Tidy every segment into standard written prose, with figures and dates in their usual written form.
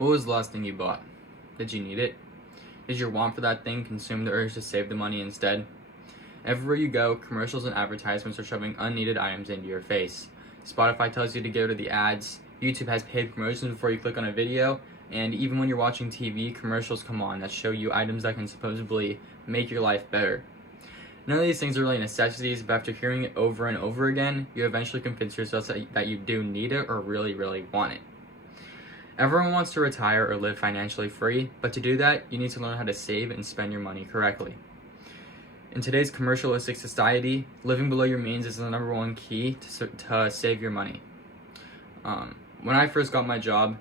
What was the last thing you bought? Did you need it? Did your want for that thing consume the urge to save the money instead? Everywhere you go, commercials and advertisements are shoving unneeded items into your face. Spotify tells you to go to the ads, YouTube has paid promotions before you click on a video, and even when you're watching TV, commercials come on that show you items that can supposedly make your life better. None of these things are really necessities, but after hearing it over and over again, you eventually convince yourself that you do need it or really, really want it. Everyone wants to retire or live financially free, but to do that, you need to learn how to save and spend your money correctly. In today's commercialistic society, living below your means is the number one key to save your money. When I first got my job,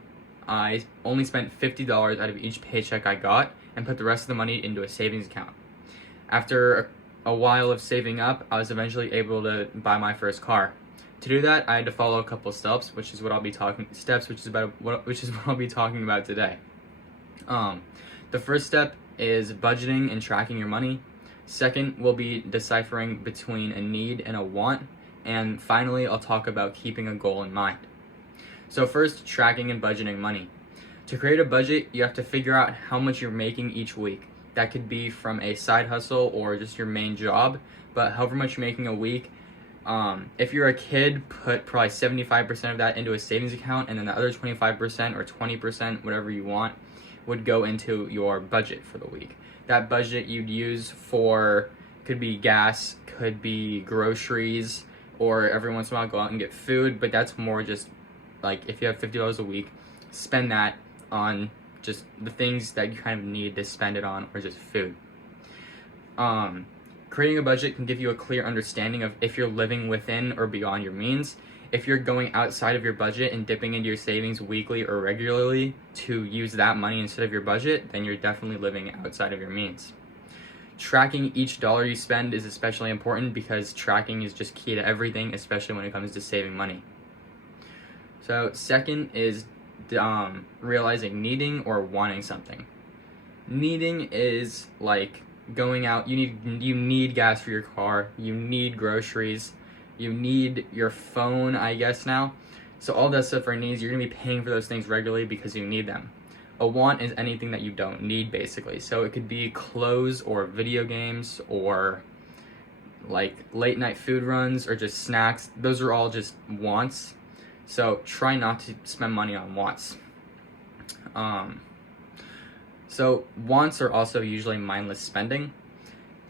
I only spent $50 out of each paycheck I got and put the rest of the money into a savings account. After a while of saving up, I was eventually able to buy my first car. To do that, I had to follow a couple steps, which is what I'll be talking about today. The first step is budgeting and tracking your money. Second will be deciphering between a need and a want, and finally, I'll talk about keeping a goal in mind. So first, tracking and budgeting money. To create a budget, you have to figure out how much you're making each week. That could be from a side hustle or just your main job, but however much you're making a week. If you're a kid, put probably 75% of that into a savings account, and then the other 25% or 20%, whatever you want, would go into your budget for the week. That budget you'd use for, could be gas, could be groceries, or every once in a while go out and get food, but that's more just like if you have $50 a week, spend that on just the things that you kind of need to spend it on, or just food. Creating a budget can give you a clear understanding of if you're living within or beyond your means. If you're going outside of your budget and dipping into your savings weekly or regularly to use that money instead of your budget, then you're definitely living outside of your means. Tracking each dollar you spend is especially important because tracking is just key to everything, especially when it comes to saving money. So second is realizing needing or wanting something. Needing is like going out, you need gas for your car, you need groceries, you need your phone, I guess now. So all that stuff are needs. You're gonna be paying for those things regularly because you need them. A want is anything that you don't need, basically. So it could be clothes or video games or like late night food runs or just snacks. Those are all just wants. So try not to spend money on wants. So wants are also usually mindless spending.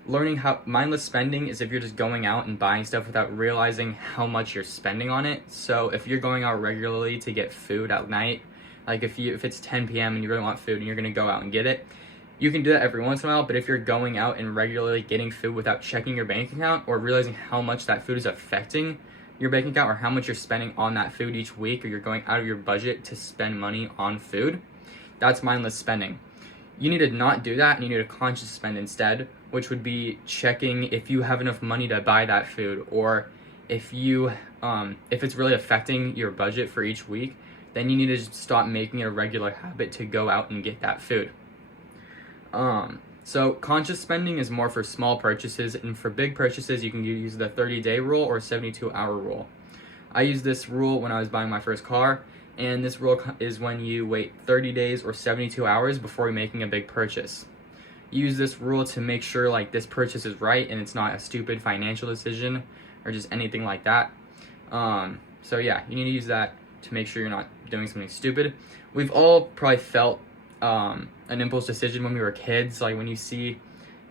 Learning how mindless spending is if you're just going out and buying stuff without realizing how much you're spending on it. So if you're going out regularly to get food at night, like if it's 10 p.m. and you really want food and you're gonna go out and get it, you can do that every once in a while. But if you're going out and regularly getting food without checking your bank account or realizing how much that food is affecting your bank account or how much you're spending on that food each week, or you're going out of your budget to spend money on food, that's mindless spending. You need to not do that, and you need to conscious spend instead, which would be checking if you have enough money to buy that food, or if it's really affecting your budget for each week, then you need to stop making it a regular habit to go out and get that food. So conscious spending is more for small purchases, and for big purchases, you can use the 30-day rule or 72-hour rule. I used this rule when I was buying my first car, and this rule is when you wait 30 days or 72 hours before making a big purchase. Use this rule to make sure like this purchase is right and it's not a stupid financial decision or just anything like that. So yeah, you need to use that to make sure you're not doing something stupid. We've all probably felt an impulse decision when we were kids, like when you see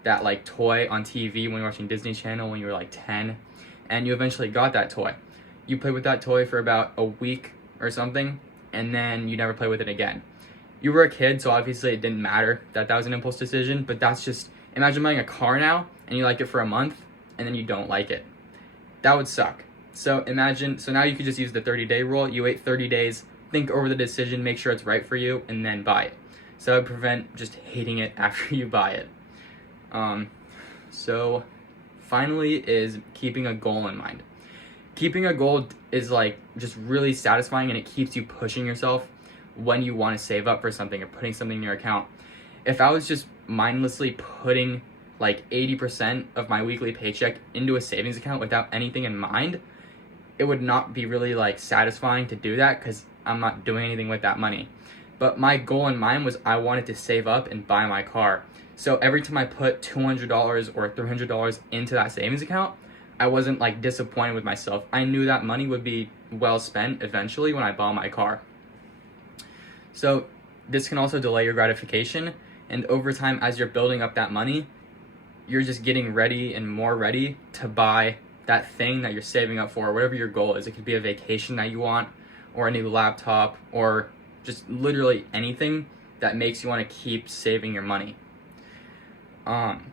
that like toy on TV when you're watching Disney Channel when you were like 10, and you eventually got that toy. You played with that toy for about a week or something, and then you never play with it again. You were a kid, so obviously it didn't matter that was an impulse decision, but that's just, imagine buying a car now, and you like it for a month, and then you don't like it. That would suck. So now you could just use the 30-day rule. You wait 30 days, think over the decision, make sure it's right for you, and then buy it. So it would prevent just hating it after you buy it. So finally is keeping a goal in mind. Keeping a goal is like just really satisfying, and it keeps you pushing yourself when you want to save up for something or putting something in your account. If I was just mindlessly putting like 80% of my weekly paycheck into a savings account without anything in mind, it would not be really like satisfying to do that because I'm not doing anything with that money. But my goal in mind was I wanted to save up and buy my car. So every time I put $200 or $300 into that savings account, I wasn't like disappointed with myself. I knew that money would be well spent eventually when I bought my car. So this can also delay your gratification, and over time, as you're building up that money, you're just getting ready and more ready to buy that thing that you're saving up for, whatever your goal is. It could be a vacation that you want, or a new laptop, or just literally anything that makes you want to keep saving your money.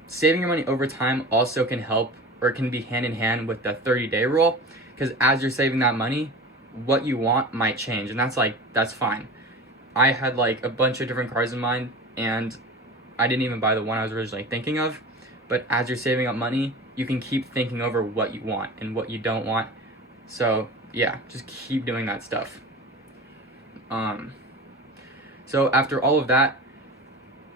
Saving your money over time also can help, or can be hand in hand with the 30-day rule, because as you're saving that money, what you want might change, and that's fine. I had like a bunch of different cars in mind, and I didn't even buy the one I was originally thinking of. But as you're saving up money, you can keep thinking over what you want and what you don't want. So yeah, just keep doing that stuff. So after all of that,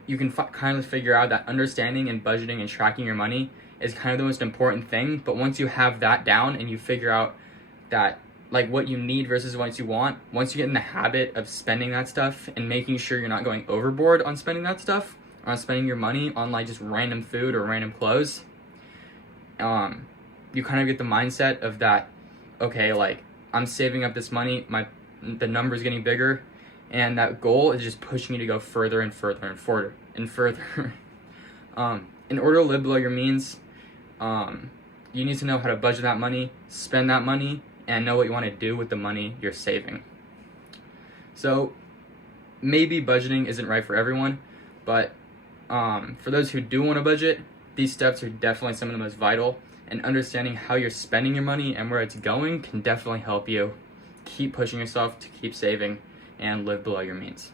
you can kind of figure out that understanding and budgeting and tracking your money is kind of the most important thing. But once you have that down and you figure out that like what you need versus what you want, once you get in the habit of spending that stuff and making sure you're not going overboard on spending that stuff, or on spending your money on like just random food or random clothes, you kind of get the mindset of that, okay, like I'm saving up this money, the number's getting bigger, and that goal is just pushing you to go further and further and further and further. In order to live below your means, you need to know how to budget that money, spend that money, and know what you want to do with the money you're saving. So maybe budgeting isn't right for everyone, but for those who do want to budget, these steps are definitely some of the most vital, and understanding how you're spending your money and where it's going can definitely help you keep pushing yourself to keep saving and live below your means.